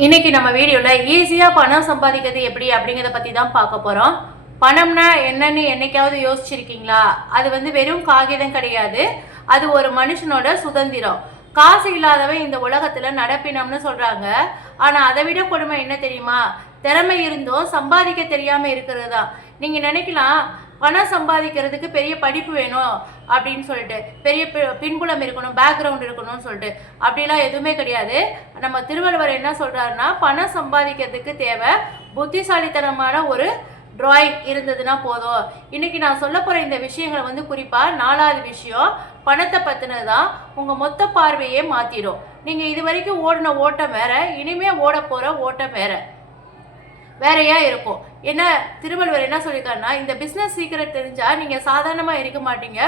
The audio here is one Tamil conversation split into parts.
இன்னைக்கு நம்ம வீடியோவில் ஈஸியாக பணம் சம்பாதிக்கிறது எப்படி அப்படிங்கிறத பற்றி தான் பார்க்க போகிறோம். பணம்னா என்னன்னு என்னைக்காவது யோசிச்சிருக்கீங்களா? அது வெறும் காகிதம் கிடையாது, அது ஒரு மனுஷனோட சுதந்திரம். காசு இல்லாதவன் இந்த உலகத்தில் நடப்பினம்னு சொல்கிறாங்க. ஆனால் அதை விட கொடுமை என்ன தெரியுமா? திறமை இருந்தும் சம்பாதிக்க தெரியாமல் இருக்கிறது தான். நீங்கள் நினைக்கலாம் பணம் சம்பாதிக்கிறதுக்கு பெரிய படிப்பு வேணும் அப்படின்னு சொல்லிட்டு, பெரிய பின்புலம் இருக்கணும், பேக்ரவுண்ட் இருக்கணும்னு சொல்லிட்டு, அப்படிலாம் எதுவுமே கிடையாது. நம்ம திருவள்ளுவர் என்ன சொல்கிறாருன்னா, பணம் சம்பாதிக்கிறதுக்கு தேவை புத்திசாலித்தனமான ஒரு டிராயிங் இருந்ததுன்னா போதும். இன்னைக்கு நான் சொல்ல போகிற இந்த விஷயங்களை குறிப்பாக 4வது விஷயம் பணத்தை பற்றினது தான் உங்கள் மொத்த பார்வையே மாற்றிடும். நீங்கள் இது வரைக்கும் ஓடின ஓட்டம் வேற, இனிமேல் ஓட போகிற ஓட்டம் வேறையா இருக்கும். என்ன திருவள்ளுவர் என்ன சொல்லியிருக்காருன்னா, இந்த பிஸ்னஸ் சீக்கிரம் தெரிஞ்சால் நீங்கள் சாதாரணமாக இருக்க மாட்டீங்க,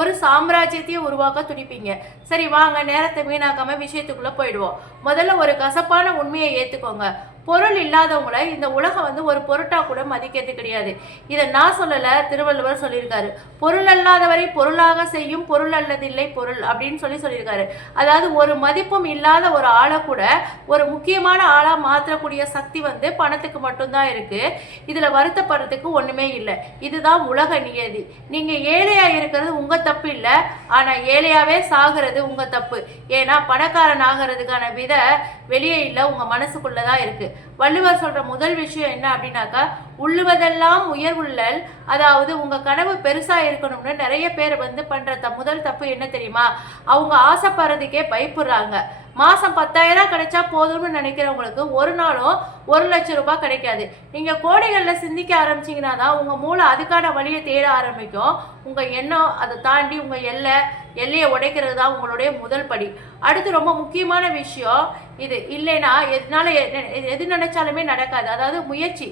ஒரு சாம்ராஜ்யத்தையே உருவாக்க துடிப்பீங்க. சரி வாங்க, நேரத்தை வீணாக்காம விஷயத்துக்குள்ளே போயிடுவோம். முதல்ல ஒரு கசப்பான உண்மையை ஏற்றுக்கோங்க. பொருள் இல்லாதவங்கள இந்த உலகம் ஒரு பொருட்டா கூட மதிக்கிறது கிடையாது. இதை நான் சொல்லலை, திருவள்ளுவர் சொல்லியிருக்காரு. பொருள் அல்லாதவரை பொருளாக செய்யும் பொருள் அல்லதில்லை பொருள் அப்படின்னு சொல்லியிருக்காரு. அதாவது ஒரு மதிப்பும் இல்லாத ஒரு ஆளை கூட ஒரு முக்கியமான ஆளாக மாற்றக்கூடிய சக்தி பணத்துக்கு மட்டும்தான் இருக்கு. இதுல வருத்தப்படுறதுக்கு ஒண்ணுமே இல்லை. இதுதான் உலக நியதி. நீங்க ஏழையா இருக்கிறது உங்க தப்பு இல்லை, ஆனா ஏழையாவே சாகிறது உங்க தப்பு. ஏன்னா பணக்காரன் ஆகிறதுக்கான விதை வெளியே இல்லை, உங்க மனசுக்குள்ளதான் இருக்கு. வள்ளுவர் சொல்ற முதல் விஷயம் என்ன அப்படின்னாக்கா, உள்ளுவதெல்லாம் உயர்வுள்ளல். அதாவது உங்க கனவு பெருசா இருக்கணும்னு நிறைய பேர் பண்ற முதல் தப்பு என்ன தெரியுமா? அவங்க ஆசைப்படுறதுக்கே பயப்படுறாங்க. மாசம் 10,000 கிடைச்சா போதும்னு நினைக்கிறவங்களுக்கு ஒரு நாளும் 1,00,000 ரூபாய் கிடைக்காது. நீங்க கோடிகளில் சிந்திக்க ஆரம்பிச்சீங்கன்னா தான் உங்க மூளை அதுக்கான வழியை தேட ஆரம்பிக்கும். உங்க எண்ணம் அதை தாண்டி உங்க எல்லையை உடைக்கிறது தான் உங்களுடைய முதல் படி. அடுத்து ரொம்ப முக்கியமான விஷயம் இது. இல்லைன்னா எது நினைச்சாலுமே நடக்காது. அதாவது முயற்சி.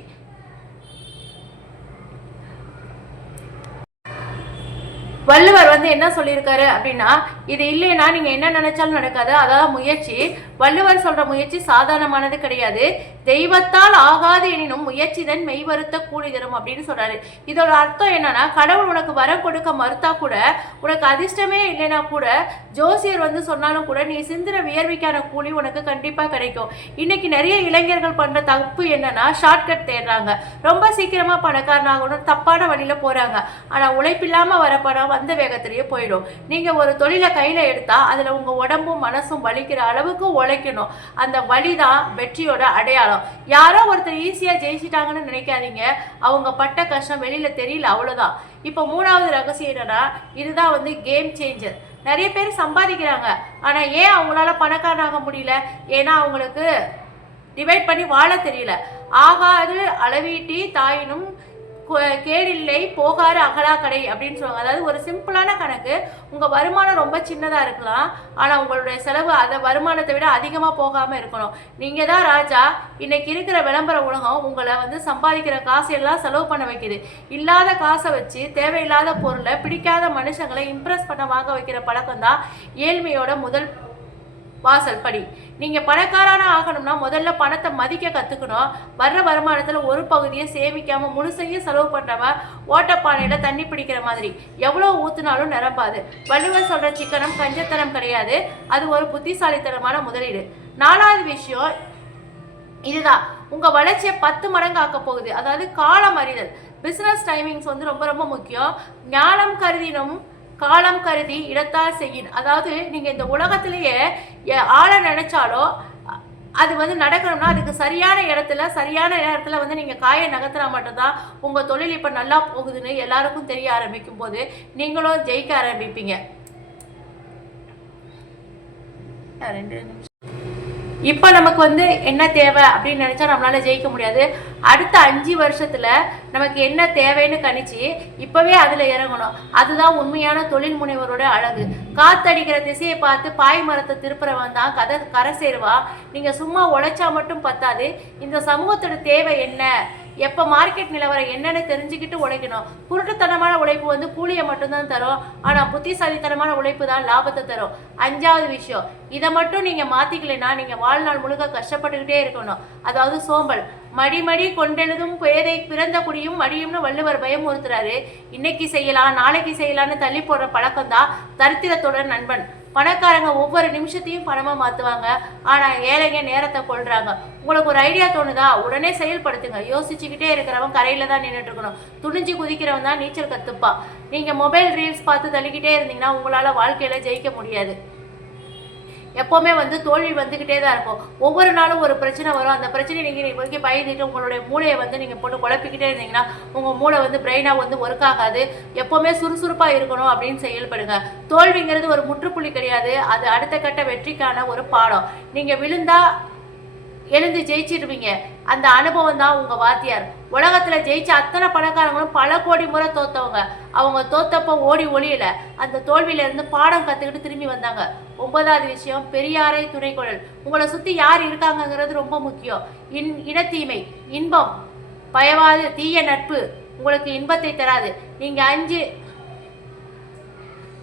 வள்ளுவர் என்ன சொல்லியிருக்காரு அப்படின்னா, இது இல்லைன்னா நீங்க என்ன நினைச்சாலும் நடக்காது. அதாவது முயற்சி. வள்ளுவர் சொல்ற முயற்சி சாதாரணமானது கிடையாது. தெய்வத்தால் ஆகாது எனினும் முயற்சிதன் மெய்வருத்த கூலி தரும் அப்படின்னு சொல்றாரு. இதோட அர்த்தம் என்னன்னா, கடவுள் உனக்கு வர கொடுக்க மறுத்தா கூட, உனக்கு அதிர்ஷ்டமே இல்லைன்னா கூட, ஜோசியர் சொன்னாலும் கூட, நீ சிந்திர வியர்விக்கான கூலி உனக்கு கண்டிப்பா கிடைக்கும். இன்னைக்கு நிறைய இளைஞர்கள் பண்ற தப்பு என்னன்னா, ஷார்ட்கட் தேடுறாங்க. ரொம்ப சீக்கிரமா பணக்காரனாகணும் தப்பான வழியில போறாங்க. ஆனா உழைப்பில்லாம வர பணம் வந்த வேகத்திலேயே போயிடும். நீங்க ஒரு தொழிலை கையில எடுத்தா அதுல உங்க உடம்பும் மனசும் வலிக்கிற அளவுக்கு உழைக்கணும். அந்த வலிதான் வெற்றியோட அடையாளம். யாரோ ஒருத்தர் ஈஸியா ஜெயிச்சிட்டாங்கன்னு நினைக்காதீங்க. அவங்க பட்ட கஷ்டம் வெளியில தெரியல, அவ்வளவுதான். இப்போ 3வது ரகசியம் என்னன்னா, இதுதான் கேம் சேஞ்சர். நிறைய பேர் சம்பாதிக்கிறாங்க, ஆனா ஏன் அவங்களால பணக்காரனாக முடியல? ஏன்னா அவங்களுக்கு டிவைட் பண்ணி வாழ தெரியல. ஆகாது அளவீட்டி தாயினும் கேடில்லை போகாறு அகலா கடை அப்படின்னு சொல்லுவாங்க. அதாவது ஒரு சிம்பிளான கணக்கு. உங்க வருமானம் ரொம்ப சின்னதா இருக்கலாம், ஆனா உங்களுடைய செலவு அதை வருமானத்தை விட அதிகமா போகாம இருக்கணும். நீங்க தான் ராஜா. இன்னைக்கு இருக்கிற விளம்பர உலகம் உங்களை சம்பாதிக்கிற காசு எல்லாம் செலவு பண்ண வைக்குது. இல்லாத காசை வச்சு தேவையில்லாத பொருளை, பிடிக்காத மனுஷங்களை இம்ப்ரெஸ் பண்ண வாங்க வைக்கிற பழக்கம் தான் ஏழ்மையோட முதல் வாசல் படி. நீங்க பணக்காரனா ஆகணும்னா முதல்ல பணத்தை மதிக்க கத்துக்கணும். வர்ற வருமானத்துல ஒரு பகுதியை சேமிக்காம முழுசையும் செலவு பண்றவன் ஓட்டப்பானையில தண்ணி பிடிக்கிற மாதிரி எவ்வளவு ஊத்துனாலும் நிரம்பாது. வள்ளுவர் சொல்ற சிக்கனம் கஞ்சத்தனம் கிடையாது, அது ஒரு புத்திசாலித்தனமான முதலீடு. 4வது விஷயம் இதுதான், உங்க வளர்ச்சியை 10 மடங்கு ஆக்க போகுது. அதாவது காலம் அறிதல். பிசினஸ் டைமிங்ஸ் ரொம்ப ரொம்ப முக்கியம். ஞானம் கருதினும் காலம் கருதி இடத்தால் செய்யின். அதாவது நீங்க இந்த உலகத்திலேயே ஆள நினைச்சாலோ அது நடக்கணும்னா அதுக்கு சரியான இடத்துல சரியான நேரத்துல நீங்க காயை நகர்த்தினா மட்டும்தான் உங்க தொழில் இப்ப நல்லா போகுதுன்னு எல்லாருக்கும் தெரிய ஆரம்பிக்கும் போது நீங்களும் ஜெயிக்க ஆரம்பிப்பீங்க. 2 நிமிஷம். இப்போ நமக்கு என்ன தேவை அப்படின்னு நினைச்சா நம்மளால ஜெயிக்க முடியாது. அடுத்த 5 வருஷத்துல நமக்கு என்ன தேவைன்னு கணிச்சு இப்பவே அதுல இறங்கணும். அதுதான் உண்மையான தொழில் முனைவரோட அழகு. காத்தடிக்கிற திசையை பார்த்து பாய் மரத்தை திருப்புறவன் தான் கரை சேருவா. நீங்க சும்மா உழைச்சா மட்டும் பத்தாது. இந்த சமூகத்தோட தேவை என்ன, எப்போ மார்க்கெட் நிலவரம் என்னன்னு தெரிஞ்சுக்கிட்டு உழைக்கணும். குருட்டுத்தனமான உழைப்பு கூலியை மட்டும்தான் தரும், ஆனால் புத்திசாலித்தனமான உழைப்பு தான் லாபத்தை தரும். 5வது விஷயம், இதை மட்டும் நீங்கள் மாற்றிக்கலைன்னா நீங்கள் வாழ்நாள் முழுக்க கஷ்டப்பட்டுக்கிட்டே இருக்கணும். அதாவது சோம்பல். மடி கொண்டெழுதும் பேதை பிறந்த குடியும் மடியும்னு வள்ளுவர் பயமுறுத்துறாரு. இன்னைக்கு செய்யலாம் நாளைக்கு செய்யலான்னு தள்ளி போடுற பழக்கம் தான் தரித்திரத்தோட நண்பன். பணக்காரங்க ஒவ்வொரு நிமிஷத்தையும் பணமா மாத்துவாங்க. ஆனா ஏழைங்க நேரத்தை கொள்றாங்க. உங்களுக்கு ஒரு ஐடியா தோணுதா, உடனே செயல்படுத்துங்க. யோசிச்சுக்கிட்டே இருக்கிறவன் கரையில தான் நின்றுட்டு இருக்கணும். துணிஞ்சு குதிக்கிறவன் தான் நீச்சல் கத்துப்பான். நீங்க மொபைல் ரீல்ஸ் பார்த்து தள்ளிக்கிட்டே இருந்தீங்கன்னா உங்களால வாழ்க்கையில ஜெயிக்க முடியாது. எப்போவுமே தோல்வி வந்துக்கிட்டே தான் இருக்கும். ஒவ்வொரு நாளும் ஒரு பிரச்சனை வரும். அந்த பிரச்சனை நீங்கள் பயந்துட்டு உங்களுடைய மூளையை நீங்கள் போட்டு குழப்பிக்கிட்டே இருந்தீங்கன்னா உங்கள் மூளை பிரெயினாக ஒர்க் ஆகாது. எப்போவுமே சுறுசுறுப்பாக இருக்கணும் அப்படின்னு செயல்படுங்க. தோல்விங்கிறது ஒரு முற்றுப்புள்ளி கிடையாது, அது அடுத்த கட்ட வெற்றிக்கான ஒரு பாடம். நீங்கள் விழுந்தா எழுந்து ஜெயிச்சிருவீங்க. அந்த அனுபவம் தான் உங்க வாத்தியார். உலகத்துல ஜெயிச்ச அத்தனை பணக்காரங்களும் பல கோடி முறை தோத்தவங்க. அவங்க தோத்தப்ப ஓடி ஒளியல, அந்த தோல்வியில இருந்து பாடம் கத்துக்கிட்டு திரும்பி வந்தாங்க. 9வது விஷயம், பெரியாரை துணைக்கொள்ளல். உங்களை சுத்தி யார் இருக்காங்கிறது ரொம்ப முக்கியம். இனத்தீமை, இன்பம் பயவாது, தீய நட்பு உங்களுக்கு இன்பத்தை தராது. நீங்க 5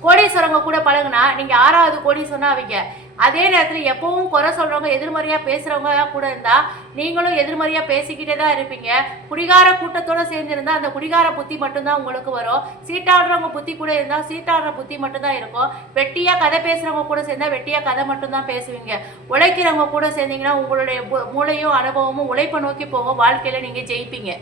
கோடீஸ்வரங்க கூட பழகுனா நீங்க 6வது கோடீஸ்வரனா ஆவீங்க. அதே நேரத்தில் எப்பவும் குறை சொல்றவங்க, எதிர்மறையா பேசுறவங்க கூட இருந்தா நீங்களும் எதிர்மறையா பேசிக்கிட்டே தான் இருப்பீங்க. குடிகார கூட்டத்தோட சேர்ந்திருந்தா அந்த குடிகார புத்தி மட்டும்தான் உங்களுக்கு வரும். சீட்டாடுறவங்க புத்தி கூட இருந்தா சீட்டாடுற புத்தி மட்டும்தான் இருக்கும். வெட்டியா கதை பேசுறவங்க கூட சேர்ந்தா வெட்டியா கதை மட்டும்தான் பேசுவீங்க. உழைக்கிறவங்க கூட சேர்ந்தீங்கன்னா உங்களுடைய மூளையும் அனுபவமும் உழைப்பை நோக்கி போகும். வாழ்க்கையில நீங்க ஜெயிப்பீங்க.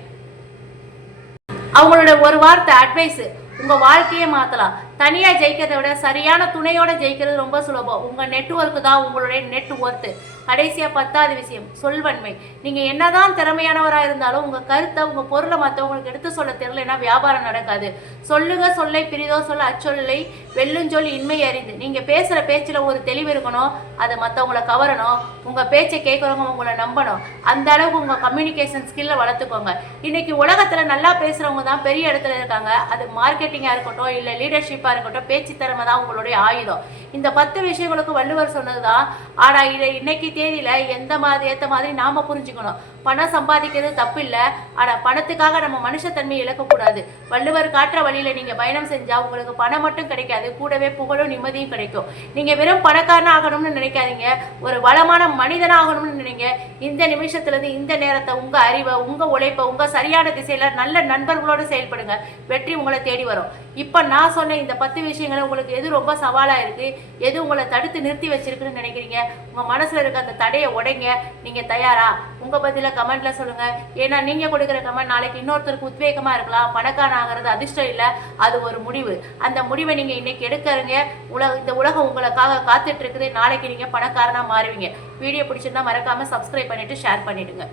அவங்களோட ஒரு வார்த்தை அட்வைஸ் உங்க வாழ்க்கையை மாத்தலாம். தனியா ஜெயிக்கிறத விட சரியான துணையோட ஜெயிக்கிறது ரொம்ப சுலபம். உங்க நெட்வொர்க் தான் உங்களுடைய நெட் ஒர்த்து. கடைசியா 10வது விஷயம், சொல்வன்மை. நீங்க என்னதான் திறமையானவரா இருந்தாலும் உங்க கருத்தை, உங்க பொருளை மற்றவங்களுக்கு எடுத்து சொல்ல தெரியலன்னா வியாபாரம் நடக்காது. சொல்லுங்க சொல்லை பிரிதோ சொல்ல அச்சொல்லை வெல்லுஞ்சொல் இன்மை அறிந்து. நீங்க பேசுற பேச்சுல ஒரு தெளிவு இருக்கணும். அதை மற்றவங்களை கவரணும். உங்க பேச்சை கேட்கறவங்க உங்களை நம்பணும். அந்த அளவுக்கு உங்க கம்யூனிகேஷன் ஸ்கில்லை வளர்த்துக்கோங்க. இன்னைக்கு உலகத்துல நல்லா பேசுறவங்க தான் பெரிய இடத்துல இருக்காங்க. அது மார்க்கெட்டிங்கா இருக்கட்டும், இல்ல லீடர்ஷிப்பா இருக்கட்டும், பேச்சு திறமை தான் உங்களுடைய ஆயுதம். இந்த 10 விஷயங்களுக்கு வள்ளுவர் சொன்னதுதான். ஆனா இதை இன்னைக்கு தேதியில ஏத்த மாதிரி நாம புரிஞ்சுக்கணும். பணம் சம்பாதிக்கிறது தப்பு இல்லை, ஆனா பணத்துக்காக நம்ம மனுஷத்தன்மையை இழக்கக்கூடாது. வள்ளுவர் காட்டுற வழியில நீங்க பயணம் செஞ்சா உங்களுக்கு பணம் மட்டும் கிடைக்காது, கூடவே புகழும் நிம்மதியும் கிடைக்கும். நீங்க வெறும் பணக்காரன் ஆகணும்னு நினைக்காதீங்க, ஒரு வளமான மனிதனாகணும்னு நினைங்க. இந்த நிமிஷத்துல இருந்து இந்த நேரத்தை, உங்க அறிவை, உங்க உழைப்பை, உங்க சரியான திசையில நல்ல நண்பர்களோடு செயல்படுங்க. வெற்றி உங்களை தேடி வரும். இப்ப நான் சொன்ன இந்த 10 விஷயங்களை உங்களுக்கு எது ரொம்ப சவாலா இருக்கு, எது உங்களை தடுத்து நிறுத்தி வச்சிருக்குன்னு நினைக்கிறீங்க, உங்க மனசுல இருக்க அந்த தடையை உடைங்க. நீங்க தயாரா? உங்க பதில கமெண்ட்ல சொல்லுங்க. ஏன்னா நீங்க கொடுக்குற கமெண்ட் நாளைக்கு இன்னொருத்தருக்கு உத்வேகமா இருக்கலாம். பணக்காரன் ஆகிறது அதிர்ஷ்டம் இல்லை, அது ஒரு முடிவு. அந்த முடிவை நீங்க இன்னைக்கு எடுக்கிறீங்க. இந்த உலகம் உங்களுக்காக காத்துட்டு இருக்குது. நாளைக்கு நீங்க பணக்காரனா மாறுவீங்க. வீடியோ பிடிச்சிருந்தா மறக்காம சப்ஸ்கிரைப் பண்ணிட்டு ஷேர் பண்ணிடுங்க.